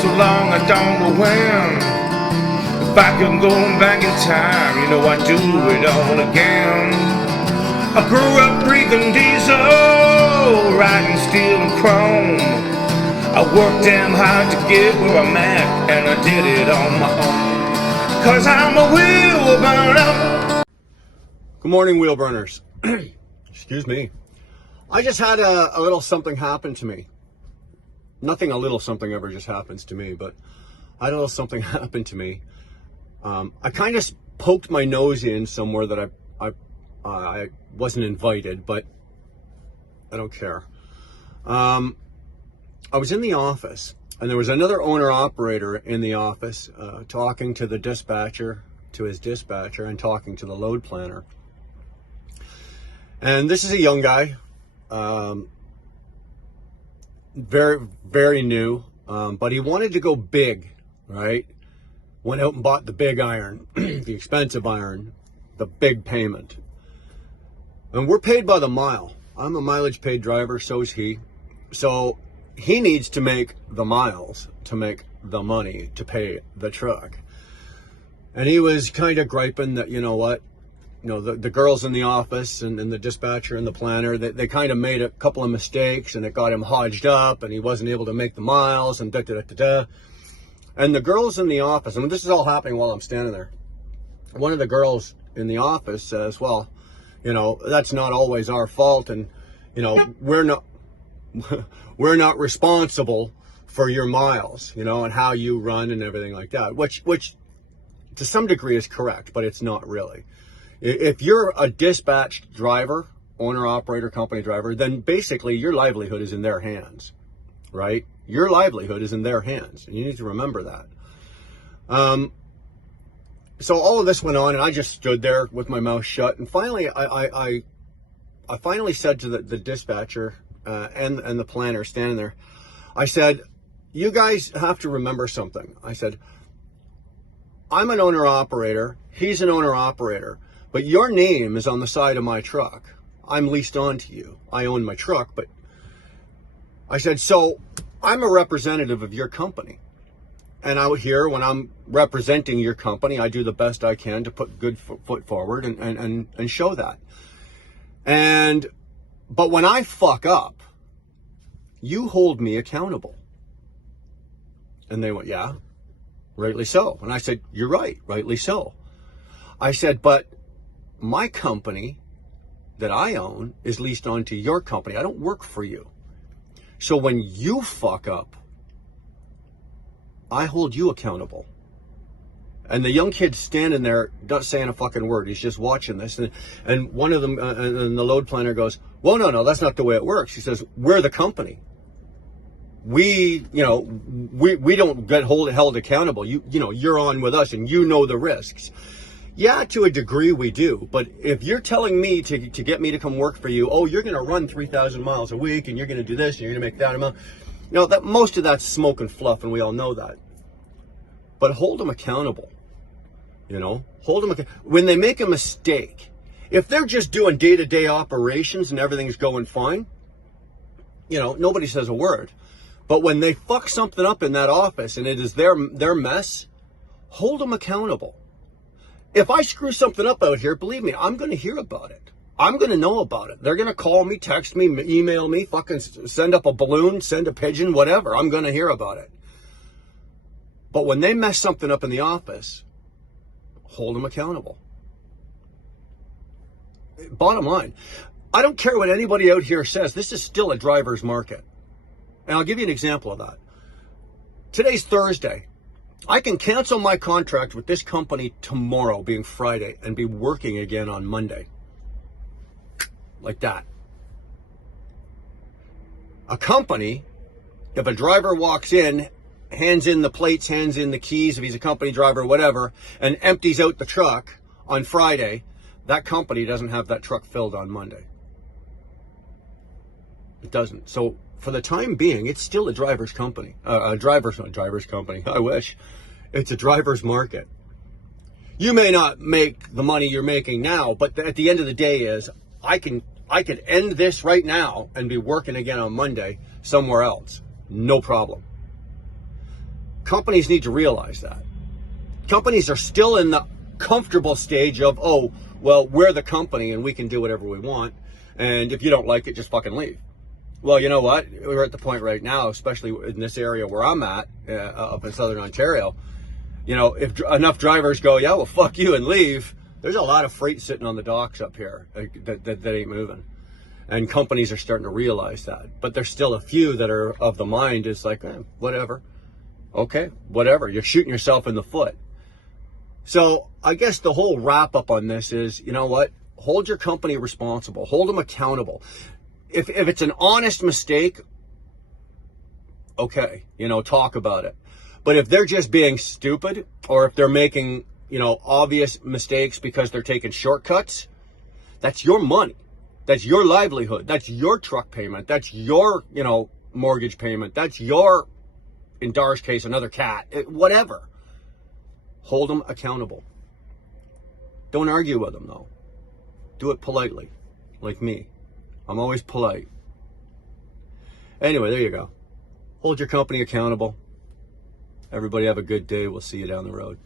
so long I don't know when. If I could go back in time, you know I'd do it all again. I grew up breathing diesel, riding steel and chrome. I worked damn hard to get where I'm at, and I did it on my own. 'Cause I'm a wheel burner. Good morning, wheel burners. Excuse me. I just had a little something happen to me. Nothing a little something ever just happens to me, but I had a little something happen to me. I kind of poked my nose in somewhere that I wasn't invited, but I don't care. I was in the office, and there was another owner-operator in the office talking to the dispatcher, to his dispatcher, and talking to the load planner. And this is a young guy, very, very new, but he wanted to go big, right? Went out and bought the big iron, the expensive iron, the big payment. And we're paid by the mile. I'm a mileage paid driver, so is he. So he needs to make the miles to make the money to pay the truck. And he was kind of griping that, you know what, the girls in the office and the dispatcher and the planner, they kind of made a couple of mistakes, and it got him hodged up, and he wasn't able to make the miles, and da-da-da-da-da. And the girls in the office, and this is all happening while I'm standing there, one of the girls in the office says, well, that's not always our fault, and, we're not responsible for your miles, and how you run and everything like that, which to some degree is correct, but it's not really. If you're a dispatched driver, owner, operator, company driver, then basically your livelihood is in their hands, right? Your livelihood is in their hands, and you need to remember that. So all of this went on, and I just stood there with my mouth shut. And finally, I finally said to the dispatcher and the planner standing there, I said, you guys have to remember something. I said, I'm an owner-operator, he's an owner-operator, but your name is on the side of my truck. I'm leased on to you. I own my truck, but I said, so I'm a representative of your company. And out here, when I'm representing your company, I do the best I can to put good foot forward and show that. But when I fuck up, you hold me accountable. And they went, yeah, rightly so. And I said, you're right, rightly so. I said, but my company that I own is leased onto your company. I don't work for you. So when you fuck up, I hold you accountable. And the young kid's standing there, not saying a fucking word. He's just watching this. And one of them, and the load planner goes, well, no, that's not the way it works. He says, we're the company. We don't get held accountable. You're on with us, and you know the risks. Yeah, to a degree we do. But if you're telling me to get me to come work for you, oh, you're going to run 3,000 miles a week, and you're going to do this, and you're going to make that amount. That most of that's smoke and fluff, and we all know that. But hold them accountable. Hold them when they make a mistake. If they're just doing day-to-day operations and everything's going fine, nobody says a word. But when they fuck something up in that office and it is their mess, hold them accountable. If I screw something up out here, believe me, I'm going to hear about it. I'm going to know about it. They're going to call me, text me, email me, fucking send up a balloon, send a pigeon, whatever. I'm going to hear about it. But when they mess something up in the office, hold them accountable. Bottom line, I don't care what anybody out here says. This is still a driver's market. And I'll give you an example of that. Today's Thursday. I can cancel my contract with this company tomorrow, being Friday, and be working again on Monday. Like that. A company, if a driver walks in, hands in the plates, hands in the keys, if he's a company driver, whatever, and empties out the truck on Friday, that company doesn't have that truck filled on Monday. It doesn't. So for the time being, it's still a driver's company. Driver's company. I wish. It's a driver's market. You may not make the money you're making now, but at the end of the day is I could end this right now and be working again on Monday somewhere else. No problem. companies need to realize that. Companies are still in the comfortable stage of, oh, well, we're the company and we can do whatever we want. And if you don't like it, just fucking leave. Well, you know what? We're at the point right now, especially in this area where I'm at, up in Southern Ontario, you know, if enough drivers go, yeah, well, fuck you and leave, there's a lot of freight sitting on the docks up here that ain't moving. And companies are starting to realize that. But there's still a few that are of the mind, it's like, whatever. Okay, whatever. You're shooting yourself in the foot. So I guess the whole wrap up on this is, you know what? Hold your company responsible. Hold them accountable. If it's an honest mistake, okay, you know, talk about it. But if they're just being stupid, or if they're making, you know, obvious mistakes because they're taking shortcuts, that's your money. That's your livelihood. That's your truck payment. That's your, you know, mortgage payment. That's your, in Dar's case, another cat. Whatever. Hold them accountable. Don't argue with them, though. Do it politely, like me. I'm always polite. Anyway, there you go. Hold your company accountable. Everybody have a good day. We'll see you down the road.